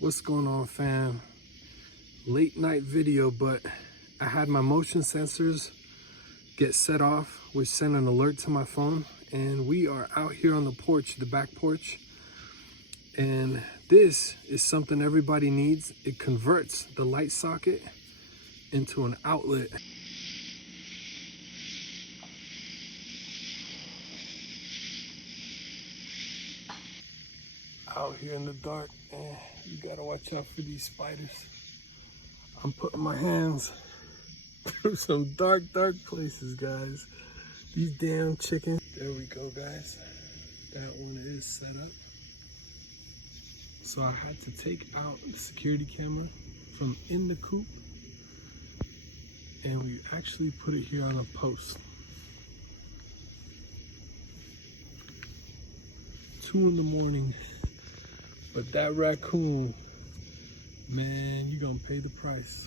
What's going on, fam? Late night video, but I had my motion sensors get set off, which sent an alert to my phone, and we are out here on the porch, the back porch, and this is something everybody needs. It converts the light socket into an outlet. Out here in the dark, and you gotta watch out for these spiders. I'm putting my hands through some dark places, guys. These damn chickens. There we go, guys. That one is set up. So I had to take out the security camera from in the coop, and we actually put it here on a post. 2 in the morning. But that raccoon, man, you're gonna pay the price.